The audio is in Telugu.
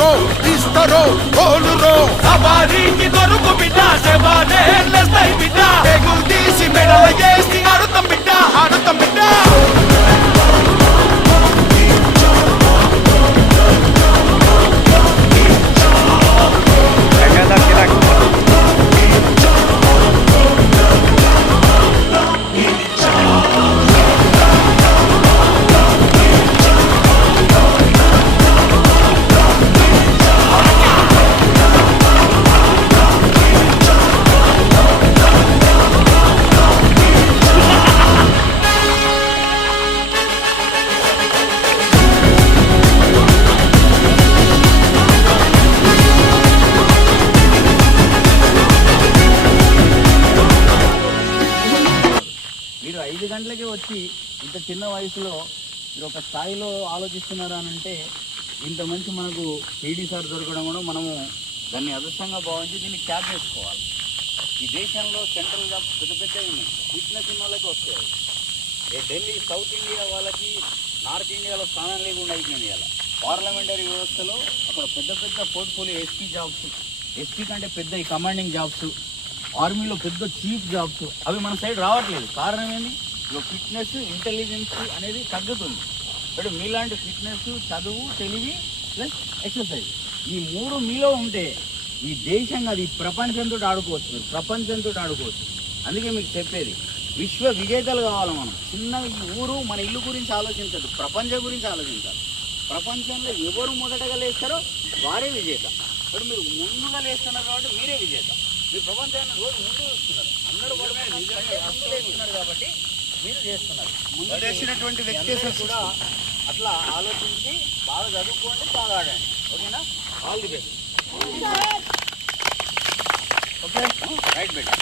రో ఇస్తరో గోలు రో సవారీకి దొరుకు బిడ్డ శవాలే లేస్తాయి బిడ్డ తెగులు తీసి మెడల వేసి ఆడుతాం బిడ్డ ఆడుతాం బిడ్డ మీరు 5 గంటలకే వచ్చి ఇంత చిన్న వయసులో మీరు ఒక స్థాయిలో ఆలోచిస్తున్నారు అని అంటే ఇంత మంచి మనకు పీడీ సార్ దొరకడం కూడా మనము దాన్ని అదృష్టంగా భావించి దీన్ని క్యాప్ చేసుకోవాలి. ఈ దేశంలో సెంట్రల్ జాబ్స్ పెద్ద పెద్దవి ఉన్నాయి, ఫిట్నెస్ ఉన్న వాళ్ళకి వస్తాయి. ఢిల్లీ సౌత్ ఇండియా వాళ్ళకి నార్త్ ఇండియాలో స్థానం లేకుండా అయిపోయింది. అలా పార్లమెంటరీ వ్యవస్థలో అక్కడ పెద్ద పెద్ద పోర్ట్ఫోలియో ఎస్పీ జాబ్స్, ఎస్పీ కంటే పెద్ద ఈ కమాండింగ్ జాబ్స్, ఆర్మీలో పెద్ద చీఫ్ జాబ్స్ అవి మన సైడ్ రావట్లేదు. కారణం ఏంటి? ఫిట్నెస్ ఇంటెలిజెన్స్ అనేది తగ్గుతుంది. బట్ మీలాంటి ఫిట్నెస్, చదువు, తెలివి ప్లస్ ఎక్సర్సైజ్ ఈ 3 మీలో ఉంటే ఈ దేశం అది ప్రపంచంతో ఆడుకోవచ్చు. మీరు ప్రపంచంతో ఆడుకోవచ్చు. అందుకే మీకు చెప్పేది విశ్వ విజేతలు కావాలి. మనం చిన్న ఊరు మన ఇల్లు గురించి ఆలోచించదు, ప్రపంచం గురించి ఆలోచించాలి. ప్రపంచంలో ఎవరు మొదటగా లేస్తారో వారే విజేత. ఇప్పుడు మీరు ముందుగా లేస్తున్నారు కాబట్టి మీరే విజేత. మీరు ప్రపంచాన్ని రోజు ముందు చూస్తున్నారు, అందరూ చేస్తున్నారు కాబట్టి మీరు చేస్తున్నారు. ముందు చేసినటువంటి వ్యక్తి కూడా అట్లా ఆలోచించి బాగా చదువుకోండి, బాగా ఆడండి. ఓకేనా? All the best. Okay, right bet.